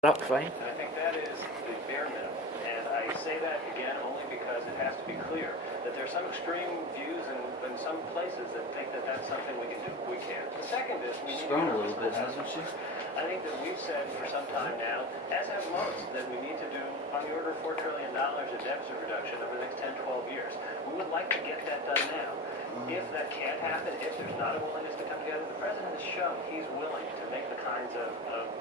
Up fine. I think that is the bare minimum. And I say that again only because it has to be clear that there are some extreme views in some places that think that that's something we can do. We can't. The second is we She's need grown to a little bit, hasn't she? I think that we've said for some time now, as have most, that we need to do on the order of $4 trillion in deficit reduction over the next 10, 12 years. We would like to get that done now. If that can't happen, if there's not a willingness to come together, the president has shown he's willing to make the kinds of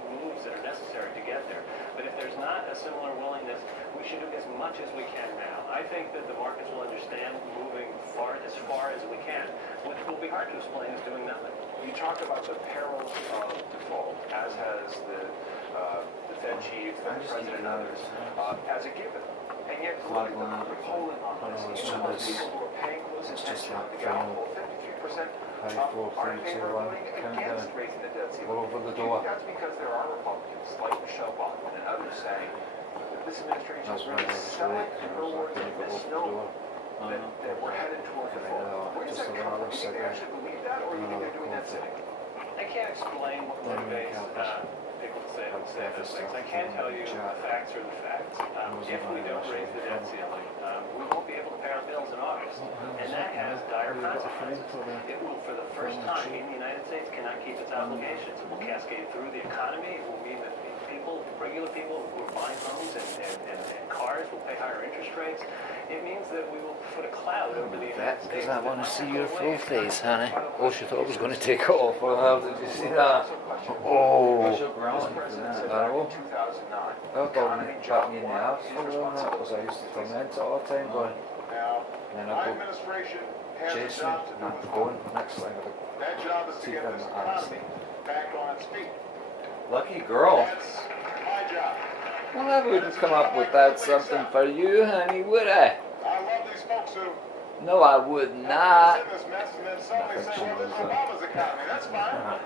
moves that are necessary to get there. But if there's not a similar willingness, we should do as much as we can now. I think that the markets will understand moving as far as we can. What will be hard to explain is doing nothing. You talked about the peril of default, as has the Fed chief and the president and others, as a given. And yet, look at the polling on this. Even those people who are paying close attention to the Gallup, 53% are in favor of voting against raising the debt ceiling. Over the door. That's because there are Republicans like Michelle Bachmann and others saying that this administration is really selling towards a misnomer that we're headed toward default. Where does that come from? Do you think they actually believe that, or do you think they're doing that cynically? I can't explain what motivates people to say those things. I can tell you the facts are the facts. If we don't raise the debt ceiling, we won't be able to pay our bills in August. And that has dire consequences. It will, for the first time in the United States, cannot keep its obligations. It will cascade through the economy. It will mean that people, regular people who are buying homes and cars will pay higher interest rates. It means that we will put a cloud over the United States. Because I want to see your full face, honey. Oh, she thought I was going to take it off. Well, how did you see that? Oh. Vice President said back in 2009. Well, don't chat me in the ass for doing that, because I used to ferment all the time going. Now, And then my I'd go administration has a chasing job to it, do and with I'd go in next thing. that job is to Teeth get in this the ass. economy back on its feet. Lucky girl. That's my job. Well, I wouldn't come up without something for you, honey, would I? I love these folks who No, I would have not. this mess and then suddenly say, well, this is Obama's economy. That's fine.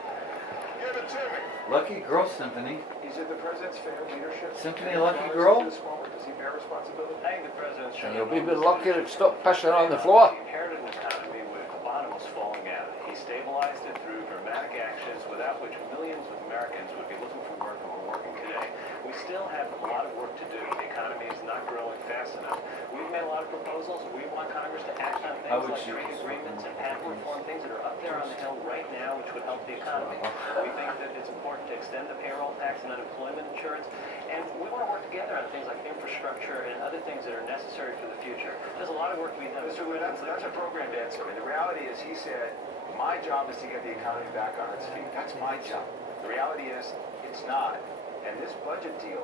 Give it to me. Lucky girl, Symphony. Is it the president's failed leadership? Symphony, a lucky girl? Does he bear responsibility? I think the president's And you'll be a bit lucky to stop pissing on the floor. He inherited an economy with the bottom was falling out. He stabilized it through dramatic actions without which millions of Americans would be looking for work and were working today. We still have a lot of work to do. The economy is not growing fast enough. We've made a lot of proposals. We want Congress to act on How things would like you trade agreements and patent reform, things that are up there on the hill right now, which would help the economy. We think that it's important to extend the payroll tax and unemployment insurance. And we want to work together on things like infrastructure and other things that are necessary for the future. There's a lot of work to be done. Mr. Wood, that's a programmed answer. I mean, the reality is he said, my job is to get the economy back on its feet. That's my job. The reality is it's not. And this budget deal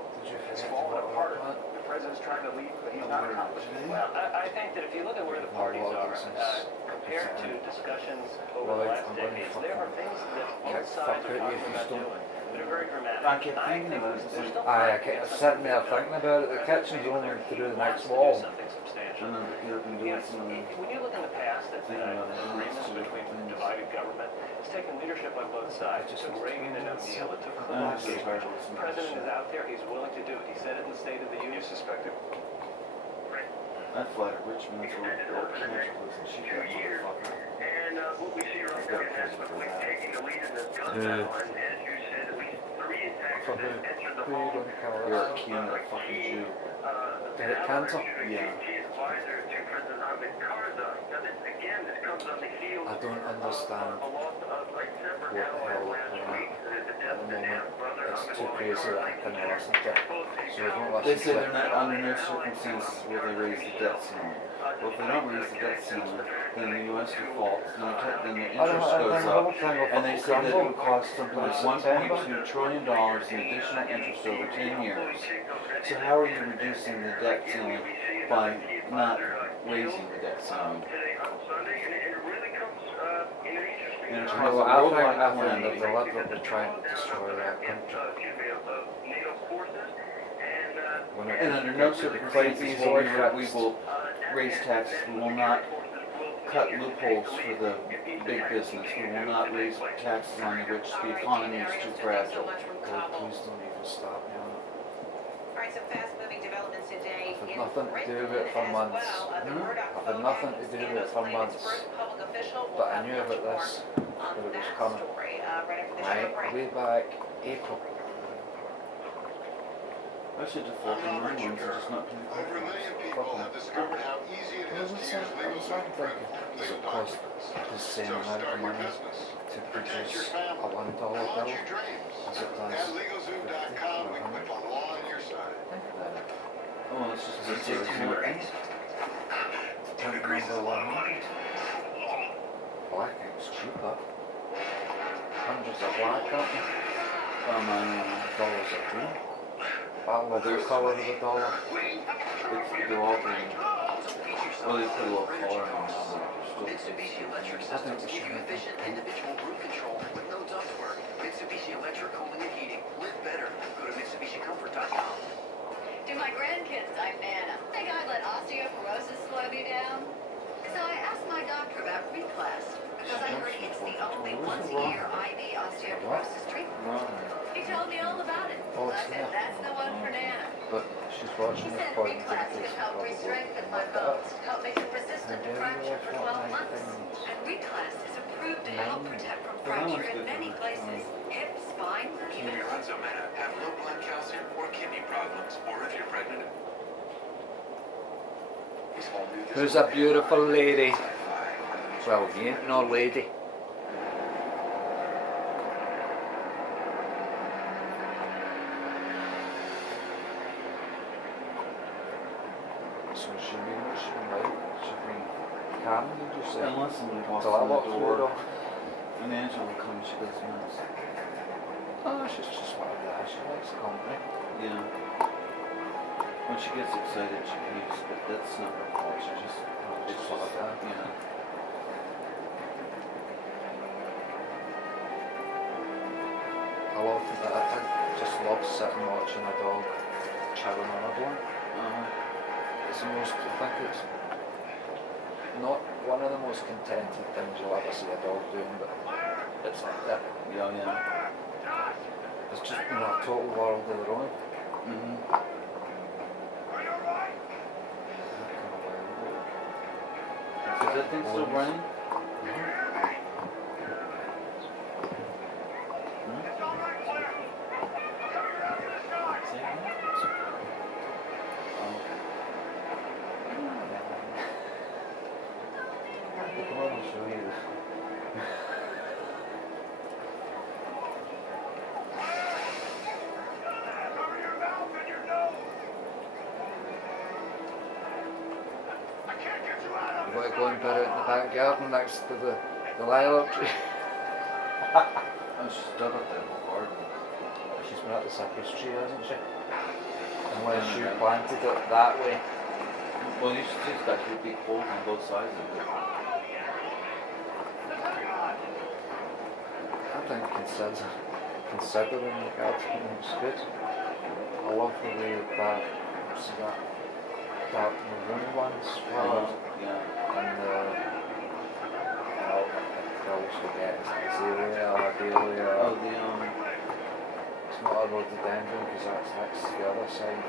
has fallen apart. The president's trying to lead, but he's not accomplishing it. Well, I think that if you look at where the parties are, compared to discussions over the last decades, there are things that both sides are talking about doing that are very dramatic. I kept thinking about it. There's still I kept sitting there thinking about it. The kitchen's only to do the next wall. something substantial. And then you're going to do You know, it some when you look in the past at the agreements between divided government, it's taken leadership on both sides. It took Reagan and O'Neill. It took Clinton and Bush. The president is out there. He's willing to do it. He said it in the State of the Union. Suspected. I flattered Richmond's old cancelers and she got motherfucker. And what we see right now is we're taking the lead in this gun battle, and as you said, at least 3 attacks For have entered the who are you home. going to call You're us? a key on that fucking Jew. Derek Cantor? Yeah. Advisor to President Ahmed Karzai. Now, this comes on the heels I don't understand of a loss of a separate what the hell ally last week. The at death the of his moment. brother, It's Ahmed too Karzai. crazy that I couldn't listen to it. So I don't They listen say to they're it. not under no circumstances will they raise the debt ceiling. Well, if they don't raise the debt ceiling, then the U.S. defaults, then the I don't interest know, goes the up. whole thing will And they say that it crumble. would cost something like $1.2 trillion in additional interest over 10 years. So how are you reducing the debt ceiling by not raising the debt ceiling? Today on Sunday, and it really comes in an interesting And it's time. part of Well, a I worldwide think plan. that deliberately trying to destroy that country. Of NATO forces, and When it And under no gets to the circumstances crazy will we will raise taxes. We will not cut loopholes for the big business. We will not raise taxes on the rich. The economy is too fragile. Please don't even stop me on it. All right, some fast-moving developments today. I've had in nothing to do Britain with it for as months. well. The Murdoch I've had phone nothing hacking to do with scandal it for claimed its months. first public official. We'll But I have knew much about more this, on that it was that coming. story right after the Right, short break. way back April. I should default on my ones and just not do the Over a million people have discovered how easy it is to use legal software. Does it cost the same So amount of start your money business. to Protect your produce family. a $1 Launch bill your dreams. as it does At LegalZoom.com, we can put the law on your side. Think about it. Oh, it's just Does it easier take to more do. ink? Tank number 100. Black ink's cheaper. Hundreds of black, aren't they? Dollars a green. Battle of the colour of the dollar. They're all green. Well, they put a little color on them. Mitsubishi Electric I think systems we give should you make efficient individual room control with no ductwork. Mitsubishi Electric cooling and heating. Live better. Go to MitsubishiComfort.com. To my grandkids, I'm Nana. Think I'd let osteoporosis slow me down? So I asked my doctor about Reclast, because I heard it's the only once-a-year IV osteoporosis treatment. He told me all about it. Oh, So I it's said, not. that's the one for Nana. But she's He watching the said point. Reclast could help re-strengthen my bones, help make them resistant to fracture for 12 months. And Reclast is approved to help protect from fracture in many places. Hip, spine, If even you're on Zometa, have low blood calcium or kidney problems, or if you're pregnant. Who's a beautiful lady? Well, you ain't no lady. So she been what she been like? She been calm, did you say? Unless somebody walks Till I in the walk through the door, door. and Angela comes, she goes nuts. Oh, she's just like that. She likes company. Yeah. When she gets excited, she peeves, but that's not her fault. She just, Just like that. yeah. I love that. I just love sitting watching a dog chowing on a bone. It's the most, I think it's not one of the most contented things you'll ever see a dog doing, but it's like that. Yeah, yeah. It's just in a total world of their own. Mm-hmm. Is that thing still running? Come on, I'll show you this. You want to go and put it in the back garden next to the lilac tree? Oh, she's dug up that whole garden. She's been at the cypress tree, hasn't she? Unless you planted it that way. Well, you should see it's got two big holes on both sides of it. I think considering the garden looks good. I love the way that, see that dark maroon ones flowered. Yeah. And I always forget, it's azalea or dahlia. Oh, It's not a rhododendron because that's the other side.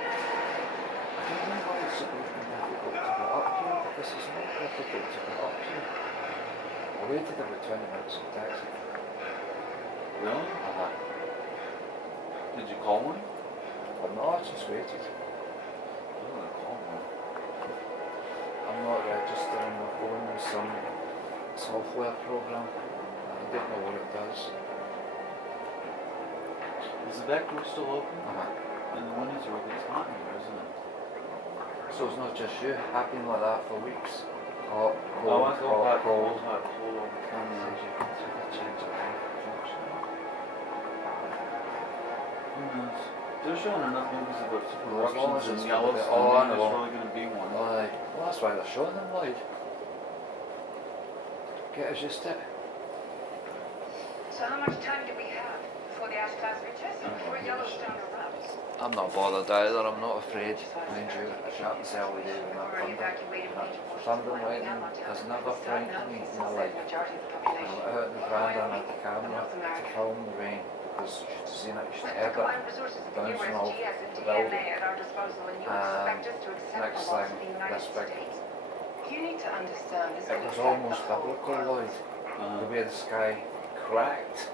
I don't know why it's supposed to be difficult to get up here, but this is not difficult to get up here. I waited about 20 minutes for a taxi. Really? Did you call one? But no, I just waited. I'm gonna call one. I'm not registering my phone with some software program. I don't know what it does. Is the back door still open? Uh-huh. And the windows are open. It's hot in here, isn't it? So it's not just you. I've been like that for weeks. Hot, Oh, cold, I go hot, hot, cold. cold, hot, cold all the time. Who knows? They're showing enough movies about super Well, as long as eruptions it's in got a bit Yellowstone. on, There's well. really going to be one. Aye. Well, that's why they're showing them, Lloyd. Get us used to it. So how much time do we have before the ash clouds reach us and before Yellowstone erupts? I'm not bothered either, I'm not afraid. Mind you, it happens every day when I'm Already thunder. evacuated major portions Thunder of and lightning Montana. has never Still frightened unknown me in since my the life. majority of the I population went out in the veranda and had the camera to film the rain because you should have seen it, you should have heard Combined it resources of bouncing off USGS and the building. DNA at our disposal, and you expect us to accept Next the laws of thing, the United this big States. You need to understand this It could was affect almost the whole biblical, world. Lloyd. The way the sky cracked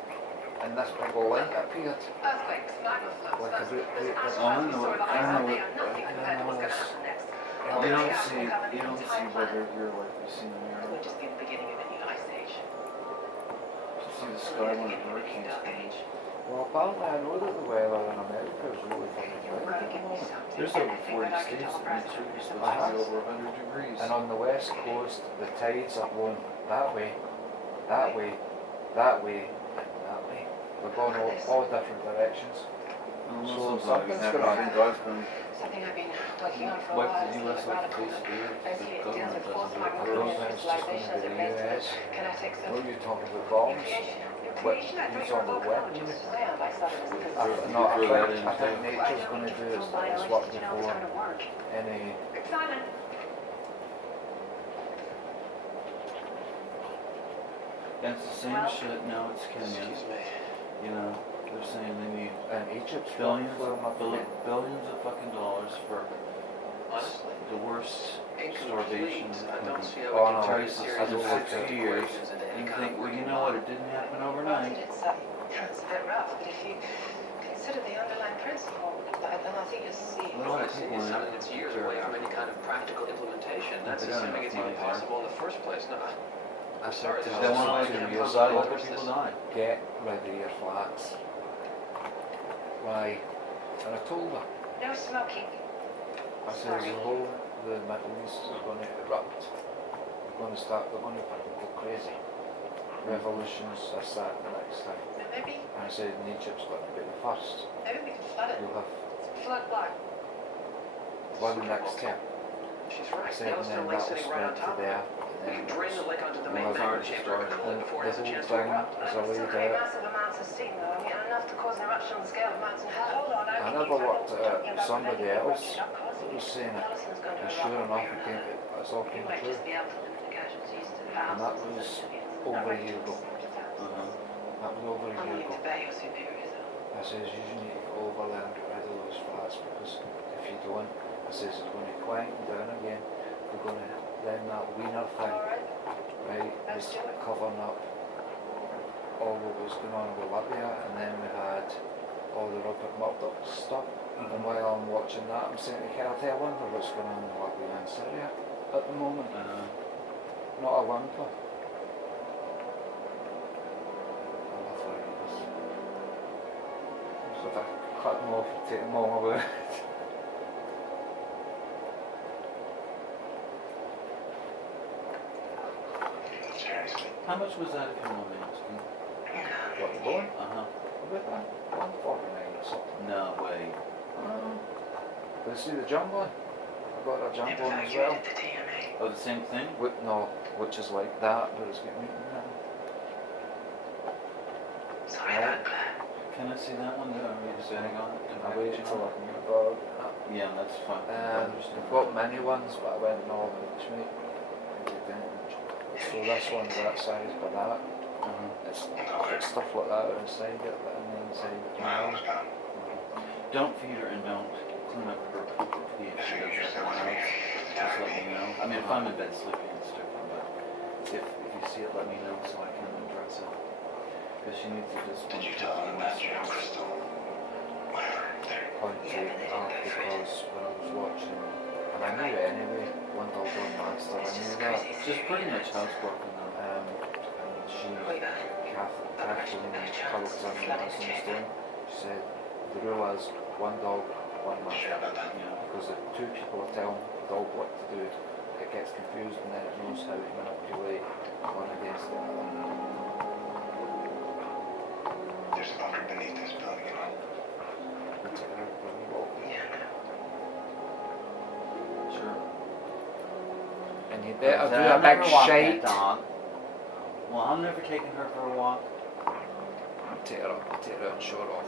and this big light appeared. Earthquakes, magma flows, Like a first. great- There's an great- asteroid we I know saw in the it- I ice know age, it- and nothing compared to what's going to happen next. You don't see whether you're like you see in the It mirror. would just be the beginning of a new ice age. You see the sky when the hurricanes come. Well, apparently I know that the weather in America is really fucking good at the moment. There's over 40 states that next week is supposed to be over 100 degrees. And on the west coast, the tides are going that way, that way, that way, and that way. They're going all different directions. So something's going on. Something I've been working on for a What while. the is US the have to radical. face here, Basically, the it deals government with forced doesn't I do don't it. think it's just going visualization to as be it the relates to US. kinetics What of are you talking about bombs? creation. I thought you were a volcanologist. I am. I started as a physicist. No, throw that in I think nature's going to do its work before any. Simon. That's the same shit, now it's Kenya. You know, they're saying they need And Egypt's billions flying up again. billions of fucking dollars for Honestly, the worst incomplete. starvation I don't see how Oh, we no, can turn a it's- series I of don't like 60 it. years. equations into any And kind think, of well, you working know what, model. it didn't happen Granted, overnight. it's a bit rough, but if you consider the underlying principle, then I think you'll see. Well, All I I see think is we're something that's years away from any kind of practical implementation. That's They got assuming enough it's even money there. possible in the first place. No, I sorry, said there's They just want so to much make it impossible inside, let the justice. people die. Get rid of your flats. Why? And I told her. No smoking. I said the whole the Middle East is going to erupt. They're going to go crazy. Revolutions, this, that, the next thing. Maybe And I said, and Egypt's going to be the first. we can flood it. You'll have Flood what? one next term. She's I right. said, Now and it's then the lake that'll sitting right on spread to top of there. it. And We then can drain the lake onto the main Well, magma I've chamber and cool it before it has a the chance whole to thing erupt. is a Still lead carry out. massive amounts of steam, though. I mean, enough to cause an eruption on the scale of Mountain Hell. Hold on, I never worked at somebody else that was saying it. And sure enough, it all came true. And that was over a year ago. That was over a I'm year willing ago. to bear your superiors. I says, you need to go over there and get rid of those flats because if you don't, I says, it's going to quieten down again. We're going to, then that wiener thing, right, was covering up all what was going on with Libya, and then we had all the Rupert Murdoch stuff. And while I'm watching that, I'm saying to Kelly, I wonder what's going on in Libya and Syria at the moment. Not a whimper. I love how he is. So if I cut them off, take them all away. How much was that if you want me asking? What, the bone? Uh-huh. About that? 149 or something. No way. Did you see the jumbo? I got a jumbo as well. The TMA. Oh, the same thing? No, which is like that, but it's getting eaten now. Sorry Right. about Claire. Can I see that one? Are you sitting on it? I waited till I can get bored. Yeah, that's fine. They've got many ones, but I went Northern each week. So this one's that size for that. It's got stuff like that inside it, and then inside it. Don't feed her and don't clean up her poop or pee if she does that in the house. Just let me know. I mean, if I'm in bed sleeping, it's different, but if you see it, let me know so I can address it. Because she needs to just... Did you tell them that, Crystal? Pointed out because when I was watching, and I knew it anyway, One Dog One Master, I knew that. She's pretty much housebroken though. And she, Kathleen Alexander Stone, she said the rule is one dog, one master. Because if two people are telling the dog what to do, it gets confused and then it knows how to manipulate one against the other. There's a bunker beneath this building, you know. Sure. And you better do I've a big never walked that shite. dog. Well, I'm never taking her for a walk. Take her out and show her off.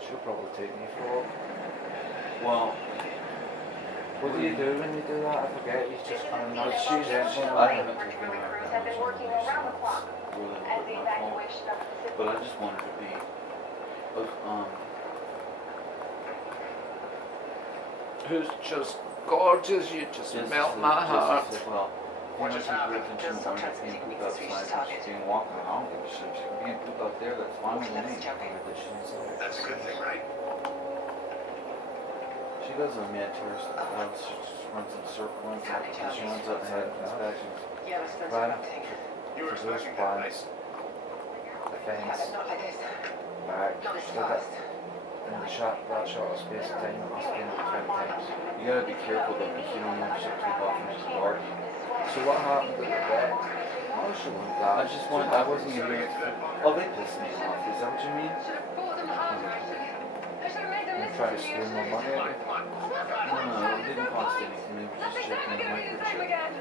She'll probably take me for a walk. Well, What do you do when you do that? I forget. You just kind of nudge. She's I haven't taken her out. Have been working around the clock. Really not my fault. But I just wanted to be, who's just gorgeous. You just melt my heart. Well, you know, people attention more if being poop outside than being walking around. If she being poop out there, that's fine with me. That's a good thing, right? She goes on mad tours to the house. She just runs in a circle and she runs up ahead of inspections. Yeah, that's Right. something. You were Because those expecting that, right? plants, the fence, Not like this. back, Not this stood up fast. in the shot, that short of space of time, it must have been 20 times. You gotta be careful though, because you don't want to shut too often it's dark. So what happened with the vet? Oh, she won't die. I wasn't even here. Oh, they pissed me off. Is that what you mean? I'm trying to steal more money out of me. No, it didn't cost anything. They were just checking the microchip.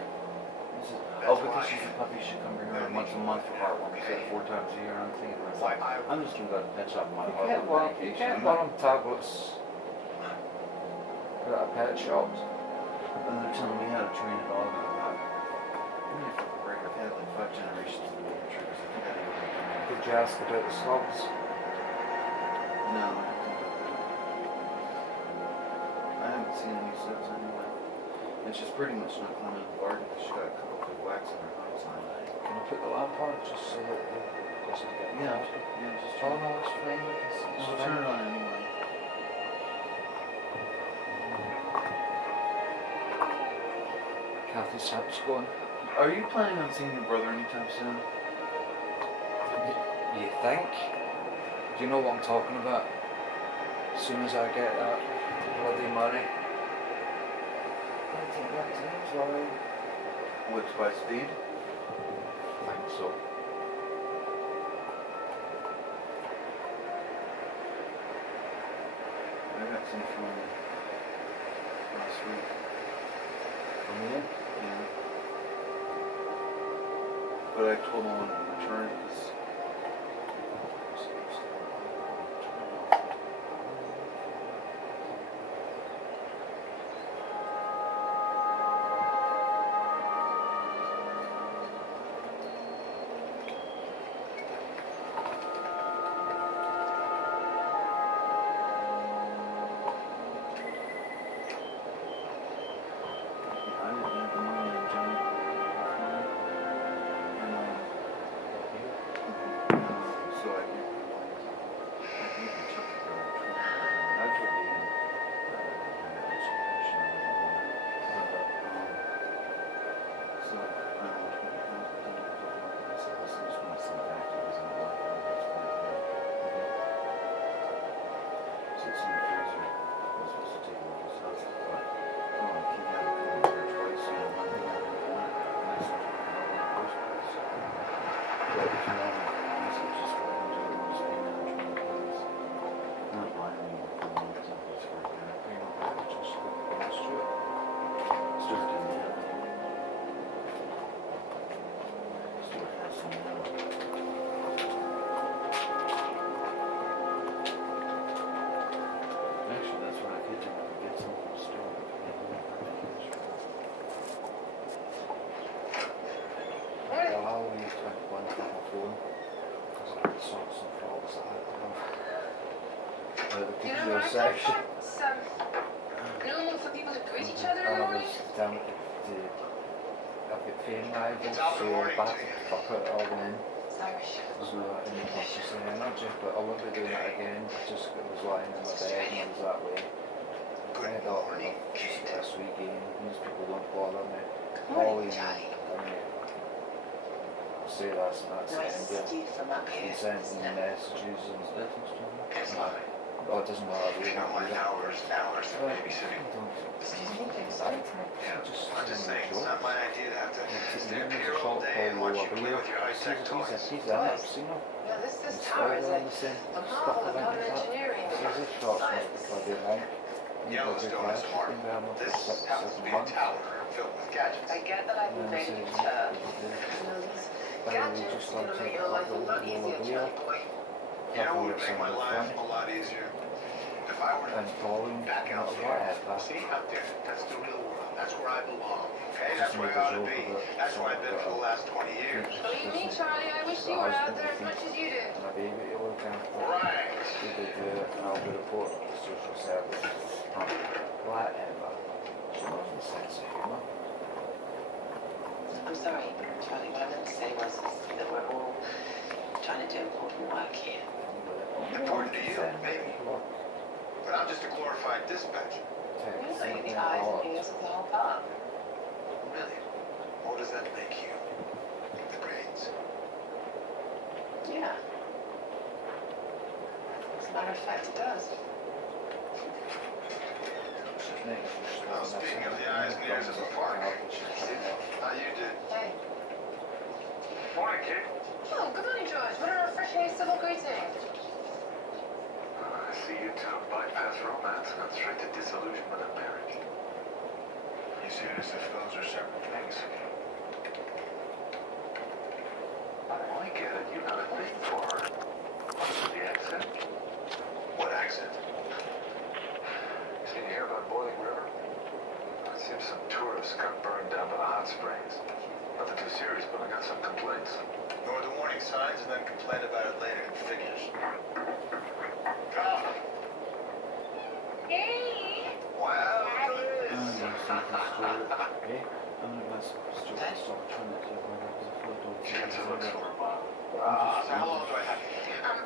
This is, oh, because she's a puppy, she come bring her once a month for heartworm instead of 4 times a year. I'm thinking to myself, I'm just gonna go to the pet shop and buy heartworm You medication. can't I'm buy not- them tablets at a pet shop. And they're telling me how to train a dog and that. I'm gonna fucking break. I've had like 5 generations of little triggers. I think I need to Did you ask about the snobs? No, I haven't seen any subs anyway. And she's pretty much not coming in the garden because she got a couple of wax in her house on it. Can I put the lamp on just so that it doesn't get Yeah, just Oh turn no, it's fine. It's I'll fine. turn it on anyway. Kathy's hips going. Are you planning on seeing your brother anytime soon? You think? Do you know what I'm talking about? As soon as I get that bloody money. I think that seems like... What's by speed? I think so. I got some from last week. From you? Yeah. But I told him I wanted to return it because I didn't have the money in Johnny. So I think we took it to I told Ian that I didn't have education so I don't know when he comes to dinner and talk about this, I said, I just want to send it back to you because I'm like, that's fine. So it's in the freezer. I was supposed to take it to his house, but I want to keep having to come here twice, you know, one thing I didn't want, and I started talking about in the first place. But if you want to, just go ahead and do it, we'll just pay management plans. Not buying anymore for the month, so it's for a year. You know, just go to Stuart. Stuart didn't have it. Stuart has some now. Actually, that's what I could do. I could get some from Stuart. Well, I'll only use 21 for my phone. Because I had sorts and faults that I had to have. The You know video what I section. thought? It's normal for people to greet each other in the And I morning. was down at I've got fame rivals, so I batted the fuck out of all them. It's Irish. So in the conscious energy, but I won't be doing that again. Just it was lying in my bed and I was that way. I thought, just this wee game, these people don't bother me. Holly and say that's it. from up He sends me messages and It's not. oh, it doesn't matter. You don't want hours and hours of babysitting. Excuse me, sorry. Just I'm just saying, it's sure. not my idea to have to stay up here He's a all short day and Paul watch you play O'Leary. with your high-tech toys. He's in it, you know. No, this He's tower is still a on the same marvel stuff of like modern that. engineering. There's a short Science. bloody rank. Yellowstone is a marvel. This happens to be a tower filled with gadgets. I get that I've been very perturbed. You know, these gadgets are gonna make your life a lot easier, Johnny boy. You know what would make my life a lot easier? If I were And to Pauline, back out not there. whatever. See, out there, that's the real world. That's where I belong. Okay, Just that's where it ought to be. That's where I've been for the last 20 years. Believe me, Charlie, I wish you were out there as much as you do. And a baby to look after. Right. Should they do it, and I'll be reporting to social service. Whatever. She knows the sense of humour. I'm sorry, Charlie, what I meant to say was that we're all trying to do important work here. Important to you, maybe. But I'm just a glorified dispatcher. You know, you're the eyes and ears of the whole park. Really? What does that make you? The brains? Yeah. As a matter of fact, it does. Well, speaking of the eyes and ears of the park, how you did? Hey. Morning, kid. Oh, good morning, George. What a refreshing civil greeting. I see you two bypass romance and gone straight to disillusionment and marriage. You see it as if those are separate things. Oh, I get it. You got a thing for her. The accent? What accent? Seen you hear about Boiling River? It seems some tourists got burned down by the hot springs. Nothing too serious, but I got some complaints. Ignore the warning signs and then complain about it later. Figures. Come. Hey! Well, Liz. I'm gonna stop trying to do She gets her looks for a while. So how long do I have?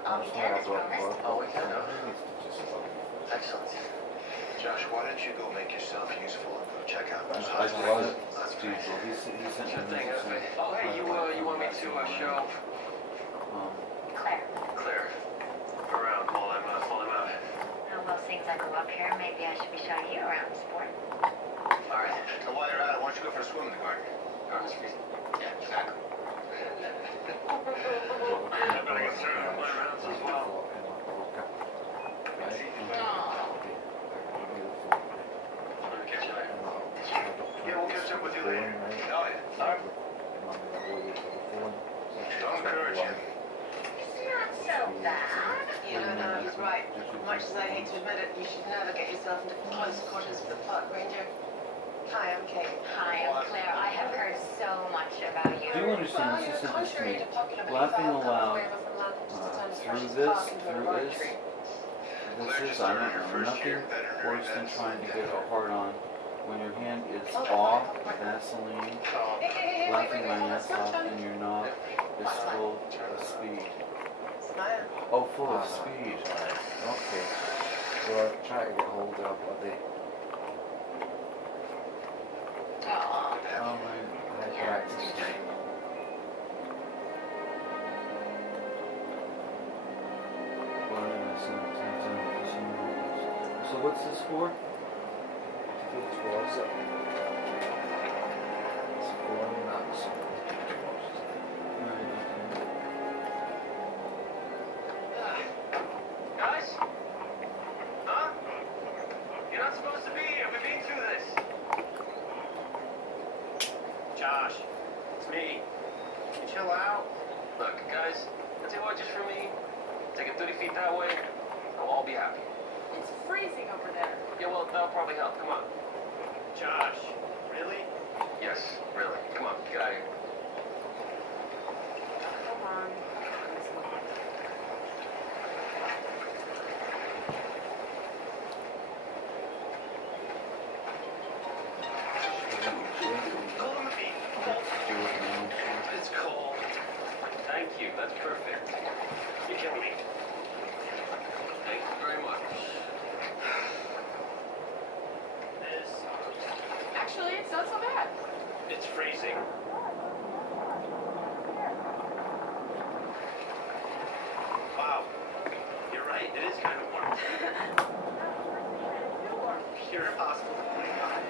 I'll be done as promised. Oh, we can. Excellent. Josh, why don't you go make yourself useful and go check out those I hot love it. springs? Steve, he sent Sure me thing, a Effie. message. Oh, hey, you want me to show Claire. Claire around while I'm out? Oh, well, seeing as I grew up here, maybe I should be showing you around the sport. All right. So while you're at it, why don't you go for a swim in the garden? Yeah, exactly. I better get through and play around as well. I'll catch you later. Yeah, we'll catch up with you later. Oh, yeah. All right. Don't encourage him. It's not so bad. You know, no, he's right. Much as I hate to admit it, you should never get yourself into close quarters with a park ranger. Hi, I'm Kate. Hi, I'm Claire. I have heard so much about you. Do you understand? Well, This you're is contrary interesting. to popular belief, Laughing I'll come aloud, forever from London just to turn the through freshest this, park into a laboratory. I'm nothing worse than trying to get a hard on when your hand is off Vaseline, Hey, laughing wait, my hold on, ass stop, off, stop. and your knob is full of speed. Smile. Oh, full of speed. Okay. So I try to get hold of her bloody Aw. practice. So what's this for? It's it? It's for nuts. Guys? Huh? You're not supposed to be here. We've been through this. Josh, it's me. Can you chill out? Look, guys, I tell you what, just for me, take it 30 feet that way, I'll all be happy. It's freezing over there. Yeah, well, that'll probably help. Come on. Josh, really? Yes, really. Come on, get out of here. Come on. Cold on the feet. It's cold. Thank you. That's perfect. You kill me. Thank you very much. This. Actually, it's not so bad. It's freezing. Wow. You're right. It is kind of warm. You're impossible. Oh my God.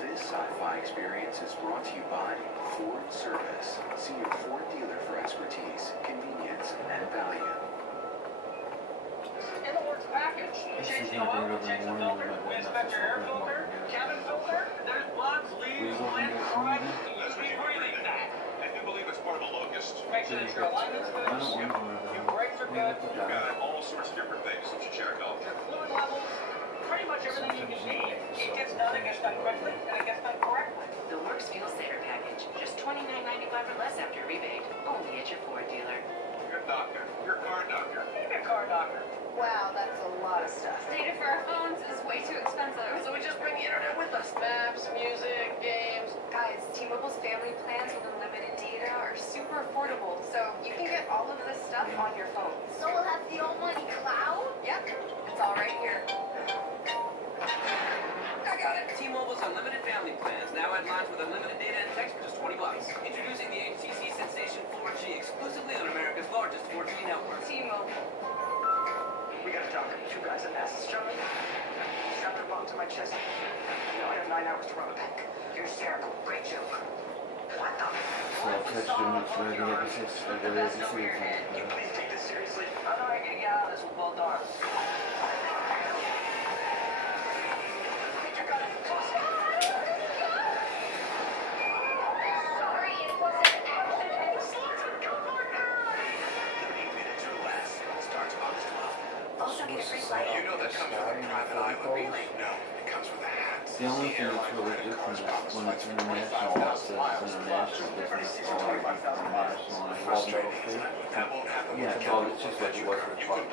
This sci-fi experience is brought to you by Ford Service. See your Ford dealer for expertise, convenience, and value. In the works package. Change the oil, change the filter, we inspect your air filter, cabin filter, there's plugs, leaves, lamps, chloride, you be breathing that. I do believe it's part of a accidents, your alignment's good. I don't remember Your brakes are good. You've got all sorts of different things that you check off. Your fluid levels, pretty much everything you can need. It gets done quickly, and it gets done correctly. The Works Fuel Saver Package, just $29.95 or less after rebate. Only at your Ford dealer. Your doctor, your car doctor. Your car doctor. Wow, that's a lot of stuff. Data for our phones is way too expensive. So we just bring the internet with us. Maps, music, games. Guys, T-Mobile's family plans with unlimited data are super affordable, so you can get all of this stuff on your phone. So we'll have the almighty cloud? Yep, it's all right here. I got it. T-Mobile's unlimited family plans now add lines with unlimited data and text for just $20. Introducing the HTC Sensation 4G exclusively on America's largest 4G network. T-Mobile. We gotta talk. You guys at NASA's struggling. Strap their bomb to my chest. Now I have 9 hours to run a bank. You're hysterical. Great joke. What the? So I'll catch you next Friday episodes to the way to see You please take this seriously. I know I can get out of this with both arms. Sorry, it was an accident. Also get a free flight. You know that comes with a private island relay? No, it comes with a hat. The only thing that's really different is when it's international, it says international business, or international, and it won't go free. Yeah, it's all, it's just like it was with Park.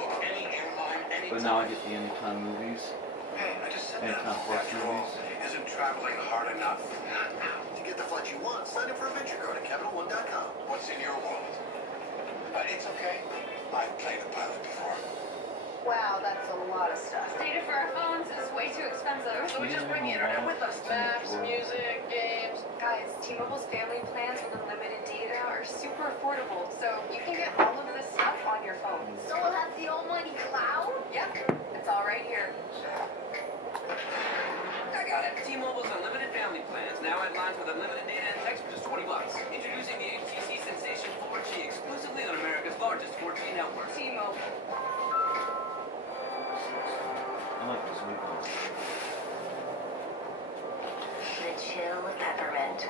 But now I get the Anytime movies, Hey, I just said Anytime Plus movies. Isn't traveling hard enough? To get the flight you want, sign up for a venture card at CapitalOne.com. What's in your world? It's okay. I've played a pilot before. Wow, that's a lot of stuff. Data for our phones is way too expensive. So we just bring the internet with us. Maps, music, games. Guys, T-Mobile's family plans with unlimited data are super affordable, so you can get all of this stuff on your phone. So we'll have the almighty cloud? Yep, it's all right here. I got it. T-Mobile's unlimited family plans now add lines with unlimited data and text for just $20. Introducing the HTC Sensation 4G exclusively on America's largest 4G network. T-Mobile. I like this movie. The chill peppermint.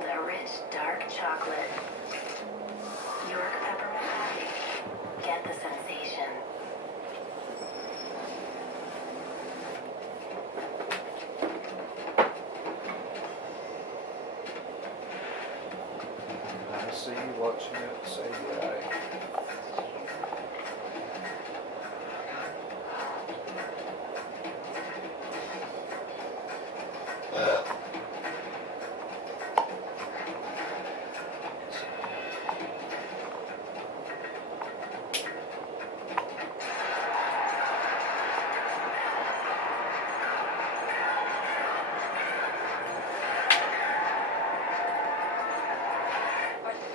The rich dark chocolate. York peppermint coffee. Get the sensation. I see you watching it, say yeah.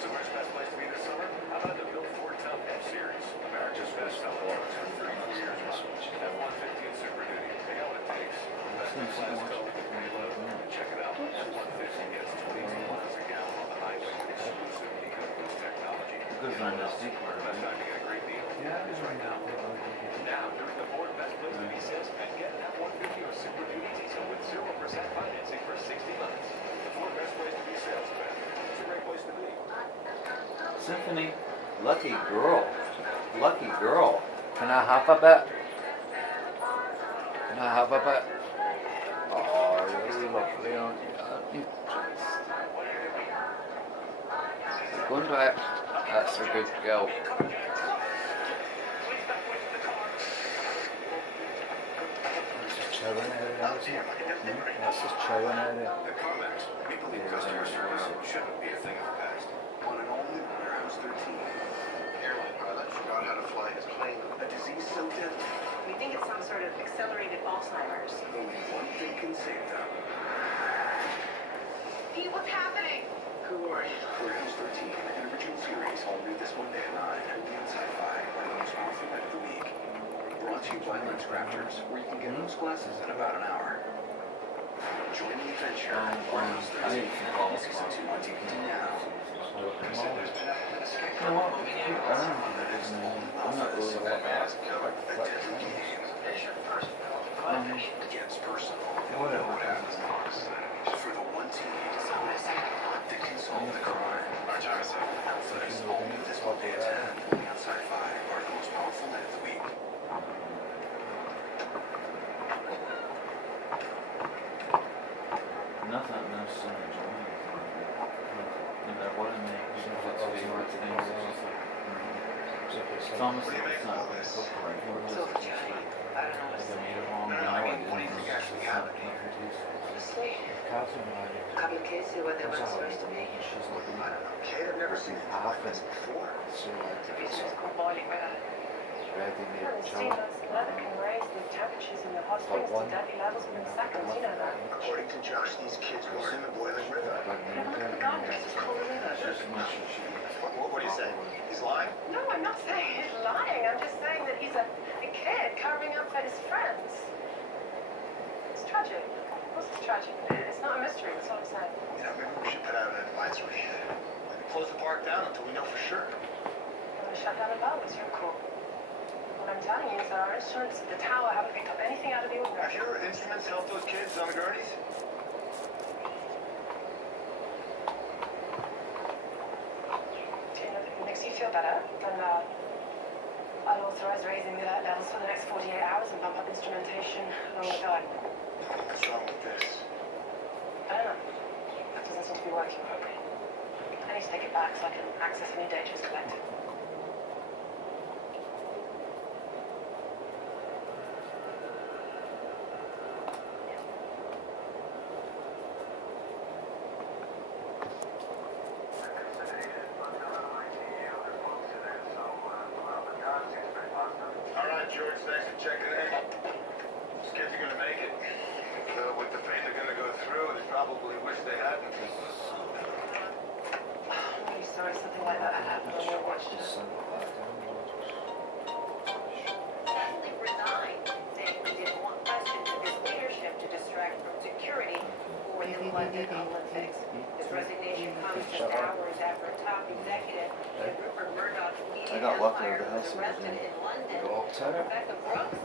So where's the best place to be this summer? How about the Bill Ford Tough F-Series? America's best outlaws for 34 years running. F-150 Super Duty. They got what it takes. Best in class code. Check it out. F-150 gets 22 miles a gallon on the highway with exclusive eco-boost technology. Good run this week. Best time to get a great deal is right now. Now, during the Ford Best Place to Be sales event, get an F-150 or Super Duty diesel with 0% financing for 60 months. The Ford Best Place to Be sales event. It's a great place to be. Symphony, lucky girl. Lucky girl. Can I have a bit? Can I have a bit? Oh, you're really lovely, aren't you? Going back. That's a good girl. That's a chilling area, isn't it? That's a chilling area. At CarMax, we believe customer service shouldn't be a thing of the past. On an all-new Warehouse 13. Airline pilot forgot how to fly his plane. A disease so deadly, We think it's some sort of accelerated Alzheimer's. only one thing can save them. Pete, what's happening? Who are you? Warehouse 13, an original series, all new this Monday at 9, only on Sci-Fi, and the most powerful night of the week. Brought to you by Lens Crafters, where you can get those glasses in about an hour. Join the adventure. Warehouse I 13, need some calls. season 2 on DVD now. You know what? I'm not really a lot of It gets personal. whatever. What happens next? For the one team that can solve the crime. Our time is up. Alpha It's almost like it's not really cooked right. It's So, just like, I don't know what to I say. made it wrong. No, I didn't. It's just not nothing tasty. Honestly, Catherine and I, a couple of kids who were they weren't supposed to be. she's looking I don't know, kid. I've never seen anything like this before. so like The beach was called boiling weather. ready-made Well, the chowder. steamers, leather can raise the temperatures in the hot But springs to one- deadly levels within seconds, you know that. According to Josh, these kids were in the boiling river. Never look at the garden, it's called a river. Just as much as she eats. What do you say? He's lying? No, I'm not saying he's lying. I'm just saying that he's a kid covering up for his friends. It's tragic. Of course it's tragic. It's not a mystery, that's all I'm saying. You know, maybe we should put out an advisory. Maybe close the park down until we know for sure. I'm going to shut down the bell. It's your call. What I'm telling you is that our instruments at the tower haven't picked up anything out of the ordinary. Have your instruments helped those kids on the gurneys? Do you know if it makes you feel better? Then I'll authorize raising the alert levels for the next 48 hours and bump up instrumentation along the guide. What's wrong with this? I don't know. That doesn't seem to be working properly. I need to take it back so I can access any data it's collected. All right, George, thanks for checking in. These kids are gonna make it. With the pain they're gonna go through, they probably wish they hadn't. I'm really sorry something like that happened on your watch. Just send it back down. Suddenly resigned, saying he didn't want questions of his leadership to distract from security for the London Olympics. His resignation comes just hours after a top executive in Rupert Murdoch's media I got lucky empire with the house was I was arrested in. in London. Walked out. Rebecca Brooks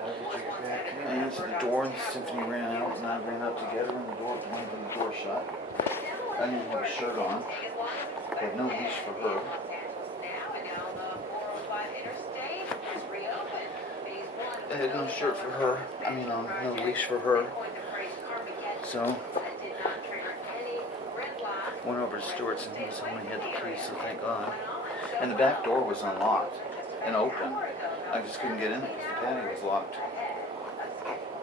How did you get back in? I answered the door and Symphony ran out and I ran up to get her and the door, one of the door shut. I didn't have a shirt on. I had no leash for her. I had no shirt for her. I mean, no leash for her. So, went over to Stewart's and he was only had the key, so thank God. And the back door was unlocked and open. I just couldn't get in because the patio was locked.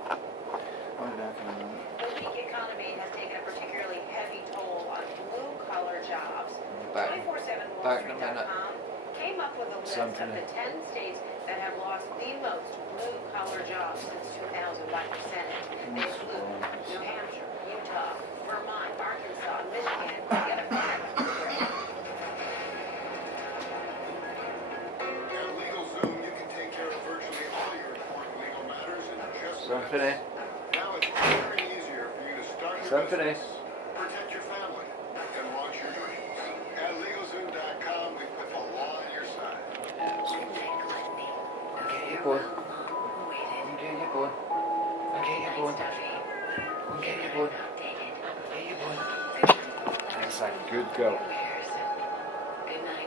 I'll be back in a minute. The weak economy has taken a particularly heavy toll on blue-collar jobs. Back- 24/7 back in a minute. WallStreet.com came up with a list Symphony. of the 10 states that have lost the most blue-collar jobs since 2000 by percentage. They include New Hampshire, Utah, Vermont, Arkansas, Michigan, and the other five. At LegalZoom, you can take care of virtually all your important legal matters in just Symphony. Now it's very easier for you to start your Symphony. business, protect your family, and launch your dreams. At LegalZoom.com, we put the law on your side. Okay, you boy. Okay, you boy. Okay, you boy. Okay, you boy. Okay, you boy. Nice, like good go. Good night.